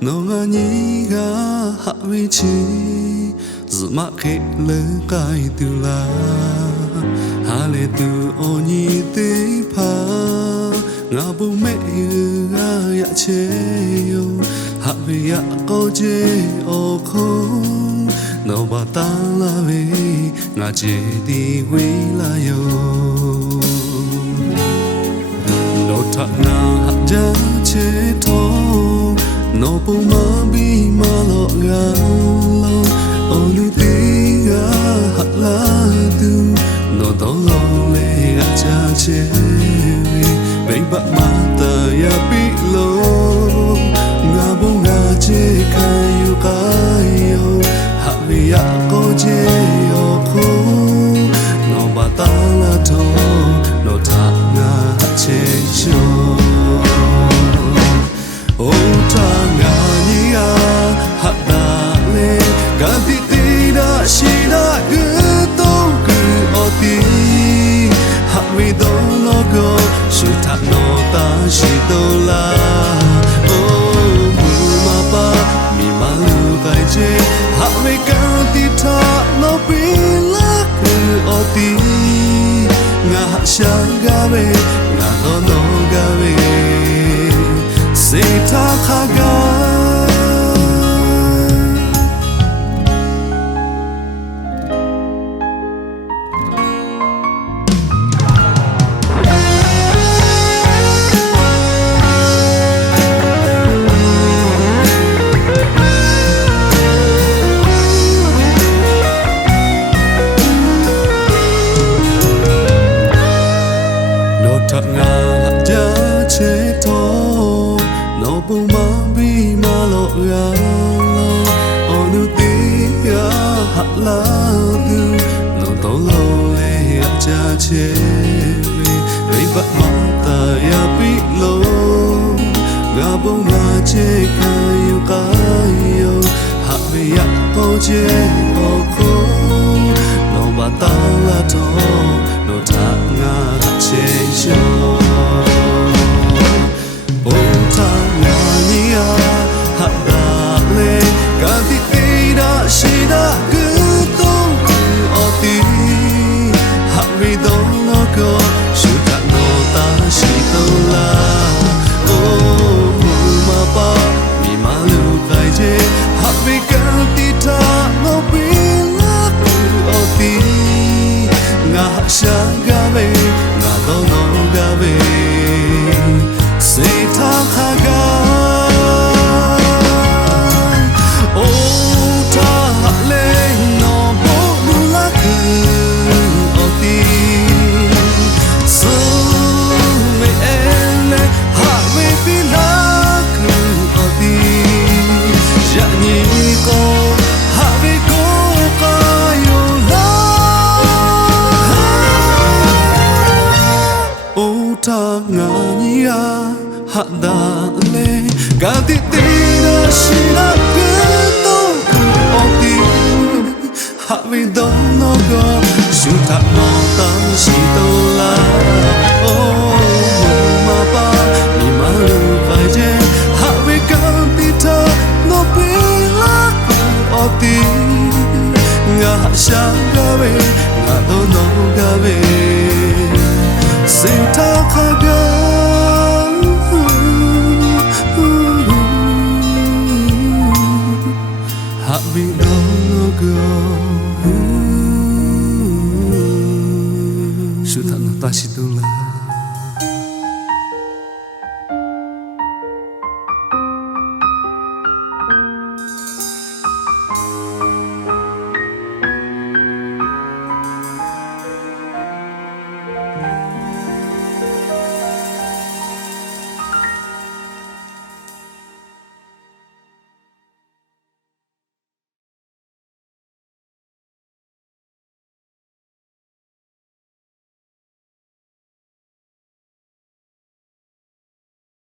너가 니가 하위치 zumake le kai tu la hale tu oni te pha nga bu me ga ya che yo ha ve ya ko che o kho no ba ta la ve nga che ti we la yo no ta na ha ja che tho no bu ma bi ma lo ga lo only thing I love you no don't lonely I just baby but mata ya below nga bunga che kayu kayo happy ya ko che yo ko no batala to no ta nga che sho oh ta nga ni ya ha da le ga ti Shida guto oti hawi dono go shuta no ta shidola oh mama mi malu kai che hawi kanti tha no pila oti nga shanga be nga no ga be se ta khaga che to no bu ma bi ma lo ga lo onu ti ya ha la du no to lo le ya cha che ri ba ma ta ya bi lo ga bu ga che ka yu ka yo ha bi ya ko che o ko no ba ta la to no ta nga che sho Shida guto oti hawi dono go shuta no ta shidola oh mama mi malu kai je hawi kanti ta no pila oti nga shanga be nga dono ga be se ta khaga Hada le gati tira shira guto oti hawi dono go shuta no ta shidola oh mama mi malu vai je hawi gati ta no pila oti nga shanga be nga dono ga be sita khaga we don't go should not touch it